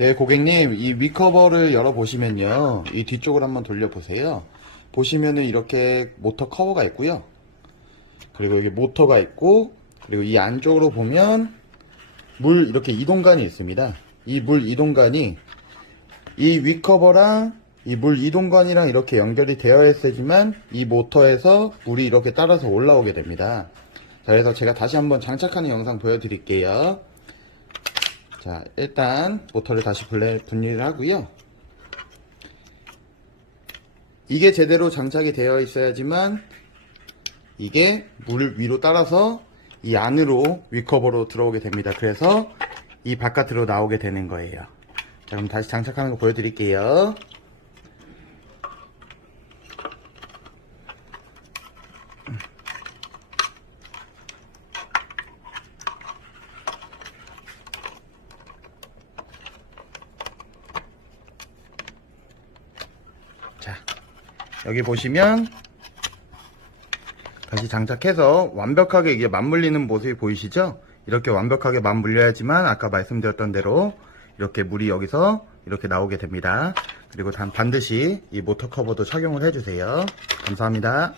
네, 고객님, 이 위커버를 열어보시면요. 이 뒤쪽을 한번 돌려보세요. 보시면은 이렇게 모터 커버가 있고요. 그리고 여기 모터가 있고, 그리고 이 안쪽으로 보면 물 이렇게 이동관이 있습니다. 이 물 이동관이 이 위커버랑 이 물 이동관이랑 이렇게 연결이 되어 있어야지만 이 모터에서 물이 이렇게 따라서 올라오게 됩니다. 자, 그래서 제가 다시 한번 장착하는 영상 보여드릴게요. 자, 일단 모터를 다시 분리, 분리를 하고요. 이게 제대로 장착이 되어 있어야지만 이게 물 위로 따라서 이 안으로 위커버로 들어오게 됩니다. 그래서 이 바깥으로 나오게 되는 거예요. 자, 그럼 다시 장착하는 거 보여드릴게요. 자, 여기 보시면 다시 장착해서 완벽하게 이게 맞물리는 모습이 보이시죠? 이렇게 완벽하게 맞물려야지만 아까 말씀드렸던 대로 이렇게 물이 여기서 이렇게 나오게 됩니다. 그리고 단 반드시 이 모터 커버도 착용을 해주세요. 감사합니다.